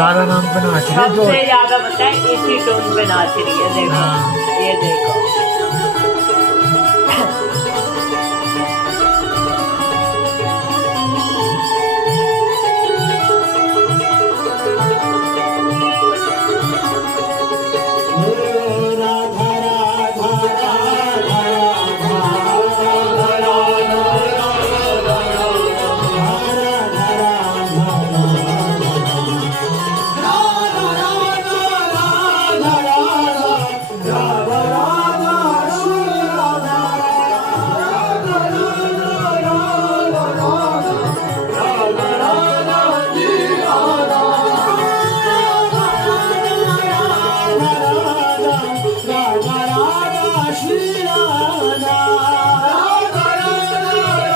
राधा नाम पे नाच रही है जो सबसे ज्यादा बताए इसी टोन पे नाच रही है। देखो ये देखो